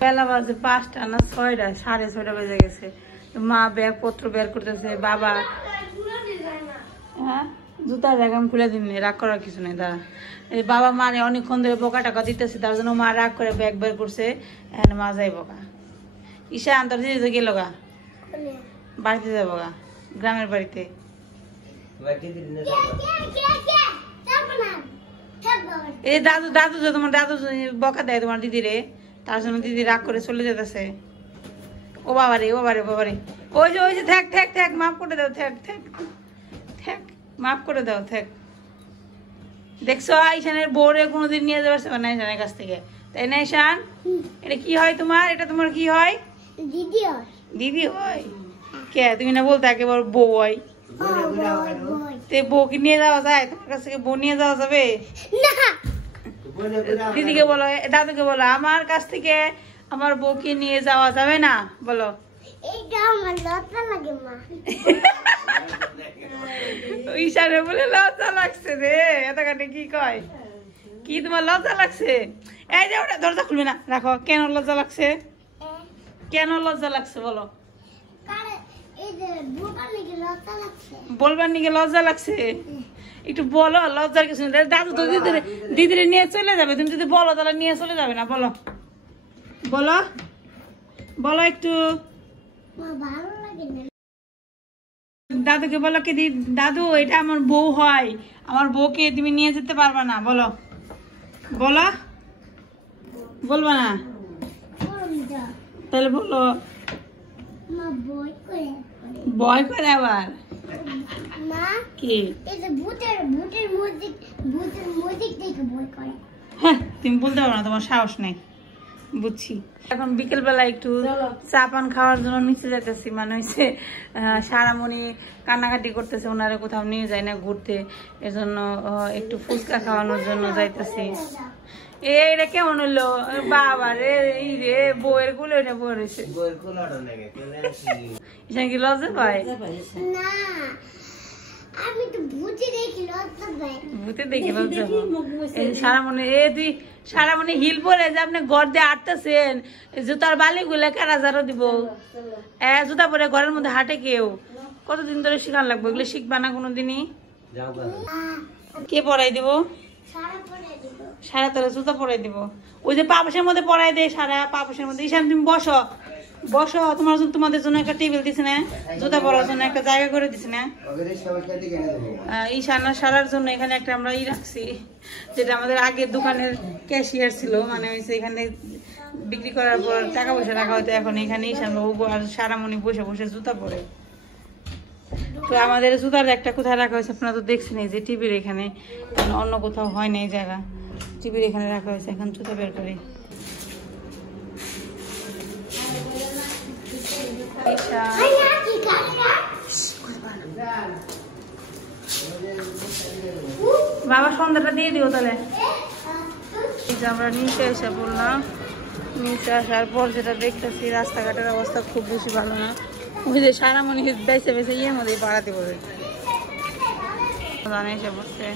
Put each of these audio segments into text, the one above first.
বেলা বাজে 5টা না 6টা, 6:30 বেজে গেছে। মা ব্যাগপত্র বের করতেছে, বাবা হ্যাঁ জুতার জায়গা আমি খুলে দিন, রাগ করার কিছু নেই। দাঁড়া, বাবা মানে অনেকক্ষণ ধরে বোকা টাকা দিতেছে, তার জন্য মা রাগ করে ব্যাগ বের করছে। মা যাই বোকা ঈশা আন্তর দিতে গেল গা, বাড়িতে যাবো গা, গ্রামের বাড়িতে। এই দাদু দাদু যে তোমার দাদু বকা দেয় তোমার দিদি রে, তার জন্য দিদি রাগ করে চলে যেতেছে। ও বাবারে ও বাবারে বাবারে, ওই যে থাক থাক থাক, মাফ করে দাও, থাক থাক থাক, মাফ করে দাও, থাক। দেখছো ঈশানের বোরে কোনোদিন নিয়ে যাবে না ঈশানের কাছ থেকে, তাই না ঈশান? এটা কি হয় তোমার? এটা তোমার কি হয়? দিদি হয়। দিদি হয়? কে তুমি না বলতে একেবারে বউ হয়? তে বউকে নিয়ে যাওয়া যায় তোমার কাছ থেকে? বউ নিয়ে যাওয়া যাবে না? দিদিকে বলো, দাদুকে বলো, আমার কাছ থেকে আমার বউকে নিয়ে যাওয়া যাবে না, বলো। এইটা আমার লজ্জা লাগে মা। ঈশানে বলে লজ্জা লাগছে রে, এতখানে কি কয়? কি তোমার লজ্জা লাগছে? এই যে ওটা দরজা খুলবে না, রাখো। কেন লজ্জা লাগছে? কেন লজ্জা লাগছে বলো? বলবার নিকে লজ্জা লাগছে? একটু বলো, লজ্জার কিছু নেই। দাদু তো দিদিরে নিয়ে চলে যাবে, তুমি যদি বলো তাহলে নিয়ে চলে যাবে না, বলো বলো বলো একটু। দাদুকে বলো কি, দাদু এটা আমার বউ হয়, আমার বউকে তুমি নিয়ে যেতে পারবে না, বলো বলো। বলবা না? তাহলে বলো। ভয় করে আবার কি? হ্যাঁ তুমি বলতে পারো না, তোমার সাহস নেই, বুঝছি। এখন বিকেল বেলা একটু চা পান খাওয়ার জন্য নিচে যাইতেছি, মানে হচ্ছে সারামণি কান্নাকাটি করতেছে, ওনারা কোথাও নিয়ে যায় না ঘুরতে, এজন্য একটু ফুচকা খাওয়ানোর জন্য যাইতেছি। এইটা কেমন হইলো বাবা রে, এই রে বউয়ের গুলো, এটা বউয়ের হয়েছে। কি লজ্জা পায়? ভূতে দেখি লজ্জা পায়। সারামণি হিল পরে যে আপনি ঘর দিয়ে আটতেছেন, জুতার বালি গুলো কারা ঝাড়ু দিব? জুতা পরে ঘরের মধ্যে হাঁটে কেউ? কতদিন ধরে শিখান লাগবে? এগুলো শিখবা না কোনোদিনই? কে পড়াই দিব? সারা তোরা জুতা পরাই দিব। ওই যে পাপসের মধ্যে পরাই দেয়, সারা পাপসের মধ্যে। ঈশান তুমি বসো বসো, তোমাদের জন্য একটা টেবিল দিছে না, জুতা পরার জন্য একটা জায়গা করে দিছে না। ঈশান আর সারার জন্য এখানে একটা আমরা রাখছি, যেটা আমাদের আগের দোকানের ক্যাশিয়ার ছিল, মানে হয়েছে এখানে বিক্রি করার পর টাকা পয়সা রাখা হয়তো, এখন এখানে ঈশান বাবু আর সারামণি বসে বসে জুতা পরে। তো আমাদের জুতার একটা কোথায় রাখা হয়েছে আপনারা তো দেখছেন, এই যে টিভির এখানে, অন্য কোথাও হয় না এই জায়গা, টিভির এখানে রাখা হয়েছে। এখন জুতা বের করি। বাবা সন্ধ্যাটা দিয়ে দিও তাহলে। আমরা নিচে এসে বললাম, নিচে আসার পর যেটা দেখতেছি রাস্তাঘাটের অবস্থা খুব বেশি ভালো না। ওই যে সারামণি বেছে বেছে ইয়ের মধ্যেই পাড়াতে পড়বে, এসে বসছে।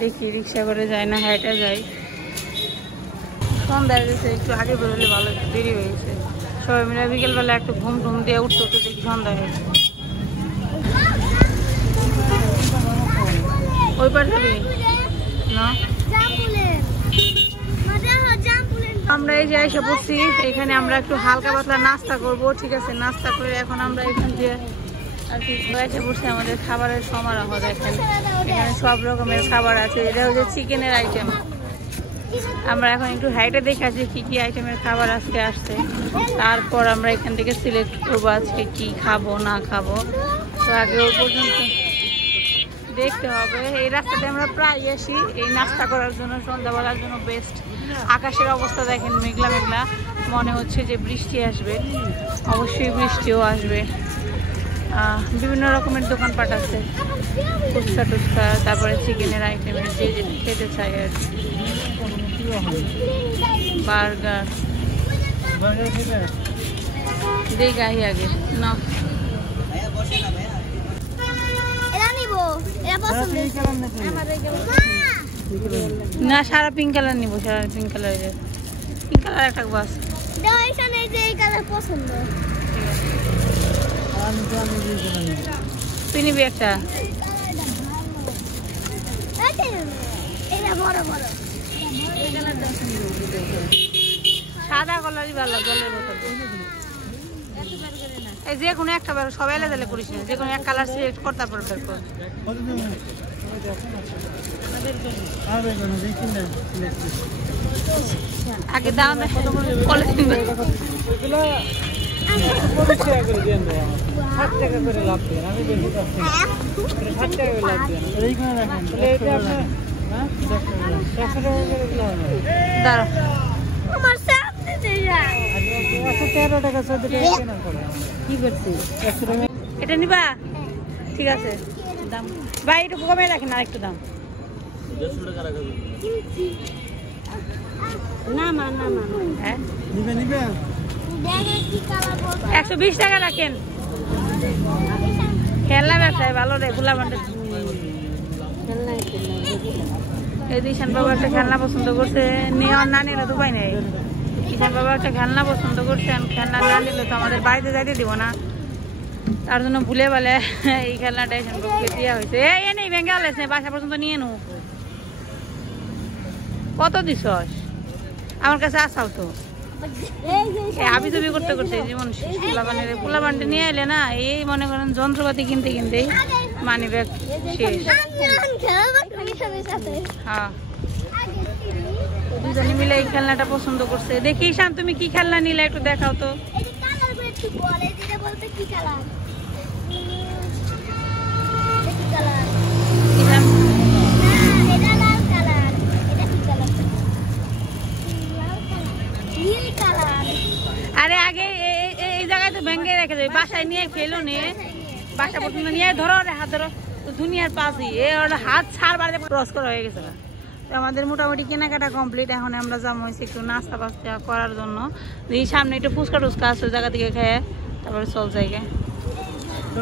দেখি রিক্সা করে যায় না হাইটা যাই। সন্ধ্যা গেছে, একটু আগে বেরোলে ভালো, একটু দেরি হয়ে গেছে। সবাই মিলে বিকেলবেলা একটু ঘুম টুম দিয়ে উঠতে উঠতে দেখি সন্ধ্যা হয়েছে। ওই পার যাবি না? আমরা এই যে এসে পড়ছি, এখানে আমরা একটু হালকা পাতলা নাস্তা করব, ঠিক আছে? নাস্তা করে এখন আমরা এখান দিয়ে আর কি এসে পড়ছি আমাদের খাবারের সমারোহ। দেখেন এখানে সব রকমের খাবার আছে। এটা হচ্ছে চিকেনের আইটেম। আমরা এখন একটু হাইটে দেখে আছি কি কি আইটেমের খাবার আজকে আসছে, তারপর আমরা এখান থেকে সিলেক্ট করবো আজকে কি খাবো না খাবো। তো আগে ওই পর্যন্ত দেখতে হবে। এই রাস্তাতে আমরা প্রায় আসি এই নাস্তা করার জন্য, সন্ধ্যাবেলার জন্য বেস্ট। আকাশের অবস্থা দেখেন মেঘলা মেঘলা, মনে হচ্ছে যে বৃষ্টি আসবে, অবশ্যই বৃষ্টিও আসবে। বিভিন্ন রকমের দোকানপাট আছে, ফুচকা টুচকা, তারপরে চিকেনের আইটেমের যে যেটি খেতে চাই আর কি, বার্গার। দেখি আগে না না সারা পিঙ্ক কালার নিবো, সারা পিঙ্ক কালারের। পিঙ্ক কালার একটা বাস দাও এখানে যে এই কালার পছন্দ তুই নিবি একটা এটা বড় বড় সাদা কালারই ভালো জলের বোতল এই যে কোনো একটা বার সবাই আলাদা করিস না যে কোনো এক কালার সিলেক্ট কর তারপর বের কর আগে দাও না কলেজ দাঁড়া আমার সামনে কি করছিস এটা নিবা ঠিক আছে দাম ভাই একটু কমে রাখেন আর একটু দাম না মা না মা হ্যাঁ নিবে নিবে 120 টাকা রাখেন খেলনা ব্যবসায় ভালো রে গুলা বান্ডে এই ঈশান বাবা একটা খেলনা পছন্দ করছে নেওয়ার না নিলে তো উপায় নেই ঈশান বাবা একটা খেলনা পছন্দ করছেন খেলনা না নিলে তো আমাদের বাড়িতে যাইতে দিব না তার জন্য ভুলে বলে এই খেলনাটা ঈশান বাবাকে দেওয়া হয়েছে এই নেই বেঙ্গাল এসে বাসা পর্যন্ত নিয়ে নো কত দিছস আমার কাছে আসাও তো আবি জবি করতে করতে জীবন পোলা বান্ডে নিয়ে এলে না এই মনে করেন যন্ত্রপাতি কিনতে কিনতেই মানি ব্যাগ শেষ হ্যাঁ দুজনে মিলে এই খেলনাটা পছন্দ করছে দেখি ঈশান তুমি কি খেলনা নিলে একটু দেখাও তো ঈশান আরে আগে এই জায়গায় তো ভেঙে রেখে দেবে বাসায় নিয়ে খেলো নিয়ে বাসা পর্যন্ত নিয়ে ধরো হাত ধরো দুনিয়ার পাশেই হাত ছাড় বাড়িতে ক্রস করা হয়ে গেছে আমাদের মোটামুটি কেনাকাটা কমপ্লিট এখন আমরা যাবো একটু নাস্তা পাস্তা করার জন্য এই সামনে একটু ফুচকা টুচকা আছে ওই জায়গা থেকে খেয়ে তারপরে চল যাইগে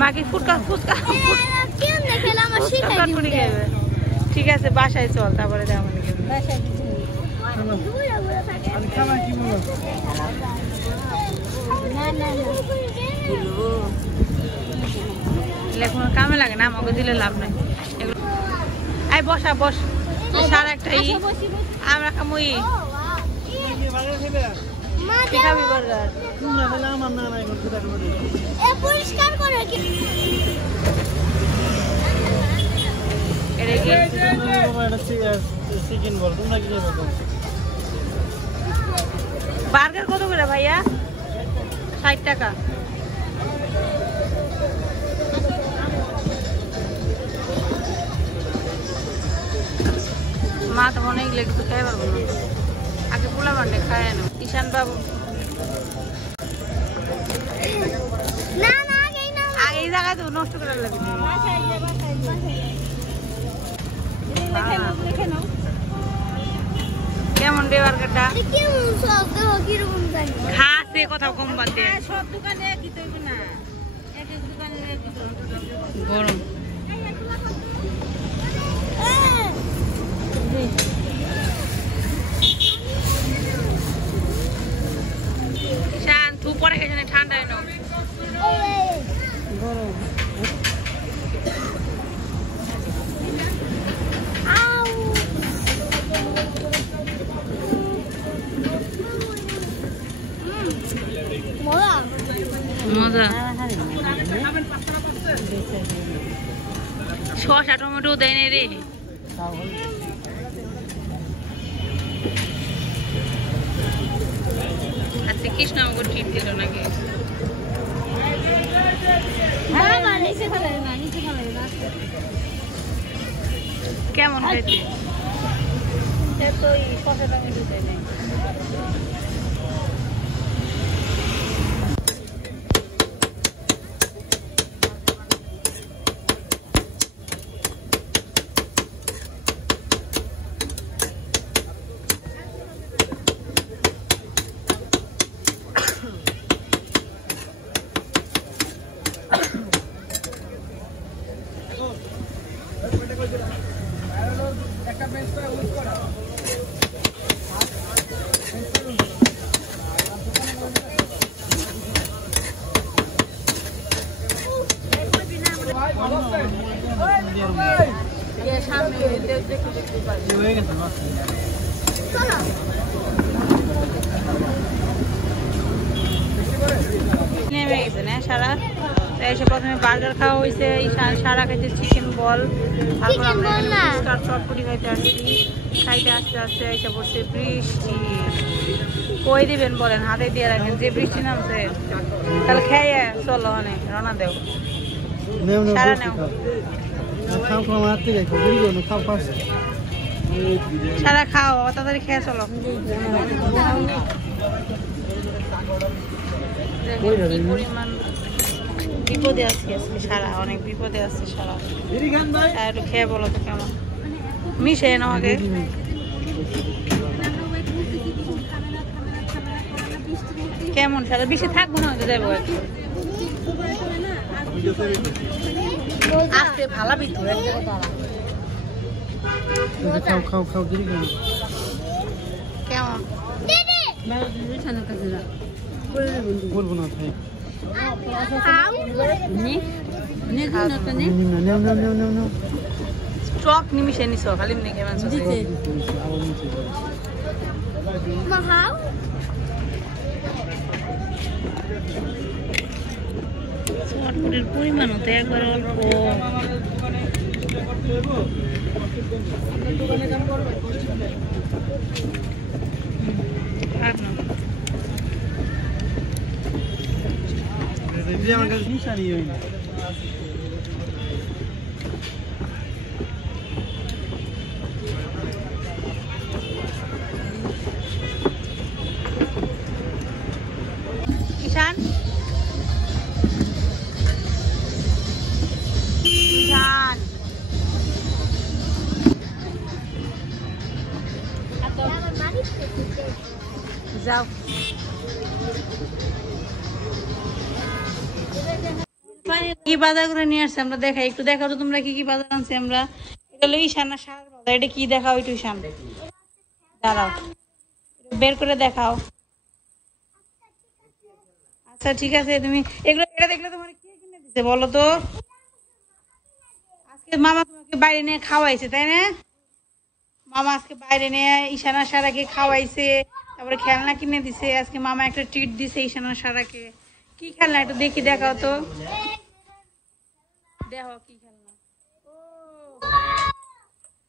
মাকে ফুচকা ফুচকা খাইবে ঠিক আছে বাসায় চল তারপরে যাবো লেখুন কামে লাগে না আমাকে দিলে লাভ নাই এই বসা বস সার একটা আমরা খামুই খাবি বার্গার বার্গার কত করে ভাইয়া 60 টাকা মা তো মনে গেলে কিছু খাই পারবো না আগে পোলা বান্ডে খায় না ঈশান বাবু আগে এই জায়গায় তো নষ্ট করে লাগবে কেমন রে বার্গারটা খাসে কোথাও কম বাদে সব দোকানে একই তো না এক এক দোকানে গরম শান্ত পরে এখানে ঠান্ডা এনো গরম মজা শসা টমেটো দেয় না রে আজকে কৃষ্ণ আমাকে ট্রিট দিল নাকি কেমন হয়েছে তো শসা টমেটো দেয় নাই একটা বেঞ্চ করে উইথ করা চলো নেমে গেছে না সারা, তাই এসে প্রথমে বার্গার খাওয়া হয়েছে, সারা খাইছে চিকেন বল, তারপর আমরা এখানে ফুচকার চটপটি খাইতে আসছি, খাইতে আস্তে আস্তে এসে পড়ছে বৃষ্টি। কই দিবেন বলেন, হাতে দিয়ে রাখেন, যে বৃষ্টি নামছে। তাহলে খেয়ে চলো অনেক রওনা দেও, সারা নেও সারা খাও, তাড়াতাড়ি খেয়ে চলো। কি পরিমাণ বিপদে আছে আজকে সারা, অনেক বিপদে আছে সারা। একটু খেয়ে বলো তো কেমন মিশে না আগে। কেমন সারা বেশি থাকবো না, হয়তো যাবো আজকে ভালো ভিতর কেমন বলবো না ভাই স্টক নিমিশে নিছ খালি মনে কেমন মাহাও চটপটির পরিমাণও তো একবার অল্প। আমার কাছে নিশানি হয় না। ঈশান ঈশান যাও কি বাজার করে নিয়ে আসছে আমরা দেখাই, একটু দেখাও তো তোমরা কি কি বাজার আনছি আমরা। এটা হলো ঈশান না সার বাজার, এটা কি দেখাও একটু ঈশান, দাঁড়াও বের করে দেখাও। আচ্ছা ঠিক আছে, তুমি এগুলো এটা দেখলে তোমার কে কিনে দিতে বলো তো? আজকে মামা তোমাকে বাইরে নিয়ে খাওয়াইছে তাই না? মামা আজকে বাইরে নিয়ে ঈশানা সারাকে খাওয়াইছে, তারপরে খেলনা কিনে দিছে। আজকে মামা একটা ট্রিট দিছে ঈশানা সারাকে। কি খেলনা একটু দেখি, দেখাও তো, দেখো কি খেলনা। ও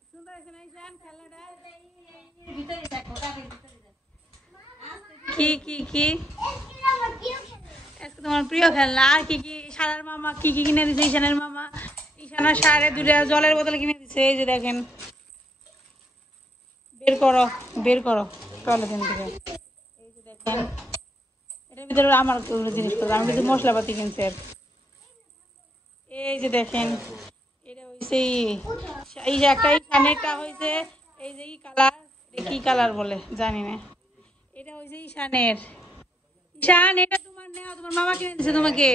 সুন্দর আছে না ঈশান খেলনাটা? ভিতরে দেখো, কি কি কি আজকে তোমার প্রিয় খেলনা? আর কি কি সারার মামা কি কি কিনে দিছে? ঈশানের মামা ঈশানার সারে দুটা জলের বোতল কিনে দিছে, এই যে দেখেন। বের করো বের করো টয়লেট থেকে, এই যে দেখেন এটার ভিতরে আমার জিনিসপত্র, আমি কিছু মশলাপাতি কিনছি। আর এই যে দেখেন এটা হয়েছে এই যে একটা ঈশানেরটা হয়েছে এই যে ই কালার, এটা কি কালার বলে জানি না, এটা হয়েছে ঈশানের। ঈশান এটা তোমার নেওয়া, তোমার মামা কিনে দিছে তোমাকে।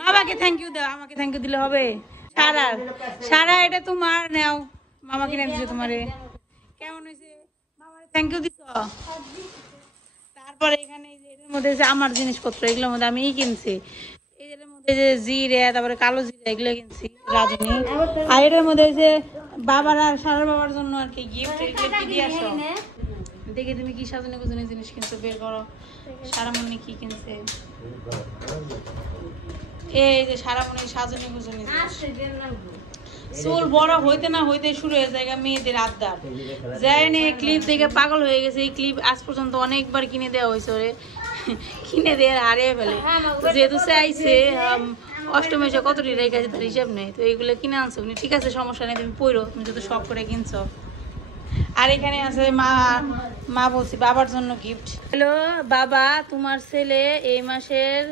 মামাকে থ্যাংক ইউ দাও, আমাকে থ্যাংক ইউ দিলে হবে? সারা সারা এটা তোমার নেও, মামা কিনে দিছে তোমারে। কেমন হয়েছে? মামারে থ্যাংক ইউ দিছ। তারপরে এখানে এই যে এর মধ্যে যে আমার জিনিসপত্র, এগুলোর মধ্যে আমি কিনছি। এই এর মধ্যে যে জিরে, তারপরে কালো জিরে, এগুলো কিনছি রাজনী। আর এটার মধ্যে যে বাবার আর সারার বাবার জন্য আর কি গিফট, এগুলো কি দিয়ে আসো দেখি তুমি কি সাজানো গোছানো জিনিস কিনছো, বের করো। সারামণি কি কিনছে? এই যে সারামণি সাজানো গোছানো চুল বড় হইতে না হইতে শুরু হয়ে যায় মেয়েদের আবদার। যায়নি ক্লিপ দেখে পাগল হয়ে গেছে। এই ক্লিপ আজ পর্যন্ত অনেকবার কিনে দেওয়া হয়েছে ওরে, কিনে দিয়ে হারিয়ে ফেলে। যেহেতু চাইছে অষ্টমী এসে কতটি রেখেছে তার হিসাব নেই, তো এইগুলো কিনে আনছো। ঠিক আছে সমস্যা নেই, তুমি পড়ো, তুমি যত শখ করে কিনছো। আর এখানে আছে মা বলছি বাবার জন্য গিফট। হ্যালো বাবা, তোমার ছেলে এই মাসের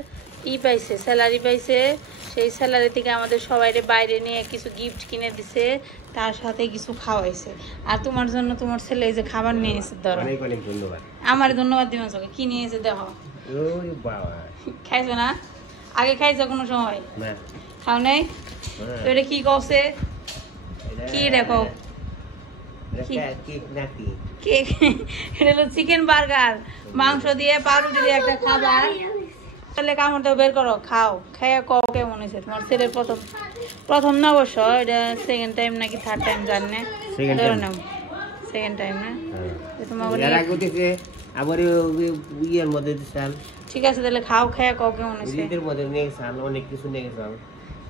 পাইছে, স্যালারি পাইছে। সেই স্যালারি থেকে আমাদের সবাইরে বাইরে নিয়ে কিছু গিফট কিনে দিছে, তার সাথে কিছু খাওয়াইছে। আর তোমার জন্য তোমার ছেলে এই যে খাবার নিয়ে এসে ধরো। অনেক অনেক ধন্যবাদ। আমার ধন্যবাদ দিবেন সবাই। কি নিয়ে এসে দেখো, খাইছো না? আগে খাইছো কোনো সময়? না খাও নাই? তো এটা কি কছে? কি দেখো কেক, এটা হলো চিকেন বার্গার, মাংস দিয়ে পাউরুটি দিয়ে একটা খাবার। তাহলে কামড় দাও, বের করো, খাও, খেয়ে কও কেমন হয়েছে তোমার ছেলের প্রথম প্রথম না অবশ্য, এটা সেকেন্ড টাইম নাকি থার্ড টাইম জানি না। Second ধরে time. নাও সেকেন্ড টাইম না? তো তোমার এর আগে দিতে আবার ইয়ের মধ্যে দিছাল ঠিক আছে, তাহলে খাও, খেয়ে কাও কেমন আছে। ঈদের মধ্যে নিয়ে গেছাল, অনেক কিছু নিয়ে গেছাল,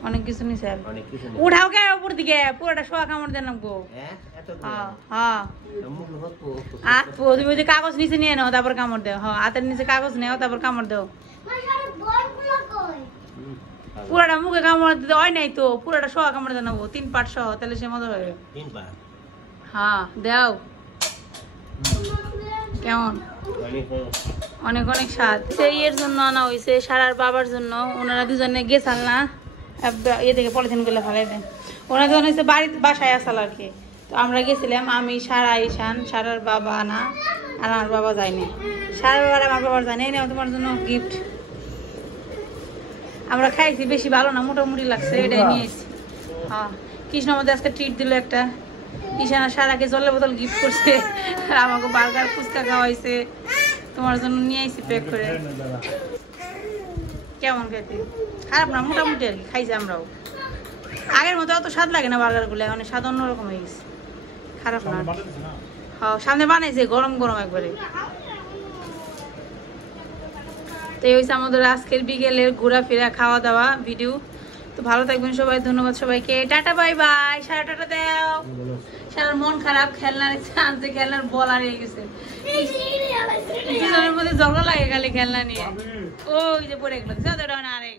অনেক কিছু নিছে। অনেক কিছু নিয়ে উঠাও কে উপর দিকে, পুরোটা শোয়া কামড় দেন গো। হ্যাঁ এত হ্যাঁ হ্যাঁ, মুখ হতো আর তুমি ওই যে কাগজ নিচে নিয়ে নাও, তারপর কামড় দাও। হ্যাঁ, হাতের নিচে কাগজ নেও, তারপর কামড় দাও। পুরোটা মুখে কামড় দিতে হয় নাই তো, পুরোটা শোয়া কামড় দেন 3 পার্ট সহ, তাহলে সে মজা হবে। তিন পা হ্যাঁ দাও, কেমন অনেক অনেক স্বাদ। সেই এর জন্য আনা হয়েছে, সারার বাবার জন্য। ওনারা দুজনে গেছাল না, ইয়ে থেকে পলিথিন গুলো ফেলাই দেন। ওনারা দুজন হচ্ছে বাসায় আসাল আর কি। তো আমরা গেছিলাম, আমি, সারা, ঈশান, সারার বাবা না, আর আমার বাবা যায়নি। সারার বাবার আমার বাবার যায়নি। না তোমার জন্য গিফট আমরা খাইছি, বেশি ভালো না, মোটামুটি লাগছে, এটাই নিয়েছি। হ্যাঁ, কৃষ্ণ আমাদের আজকে ট্রিট দিল একটা। ঈশান আর সারাকে জলের বোতল গিফট করছে, আর আমাকে বার্গার ফুচকা খাওয়াইছে। তোমার জন্য নিয়ে আইছি প্যাক করে। কেমন খেতে? খারাপ না, মোটামুটি আর কি, খাইছি আমরাও। আগের মতো অত স্বাদ লাগে না বার্গার গুলো, এখন স্বাদ অন্যরকম হয়ে গেছে। খারাপ না। হ্যাঁ, সামনে বানাইছে গরম গরম একবারে। তো এই হয়েছে আমাদের আজকের বিকেলের ঘোরাফেরা, খাওয়া দাওয়া ভিডিও। তো ভালো থাকবেন সবাই, ধন্যবাদ সবাইকে, টাটা বাই বাই। সারা টাটা দাও। সারার মন খারাপ, খেলনার আনতে, খেলনার বল হারিয়ে গেছে। পিছনের মধ্যে ঝগড়া লাগে খালি খেলনা নিয়ে। ওই যে পড়ে গেল, আরে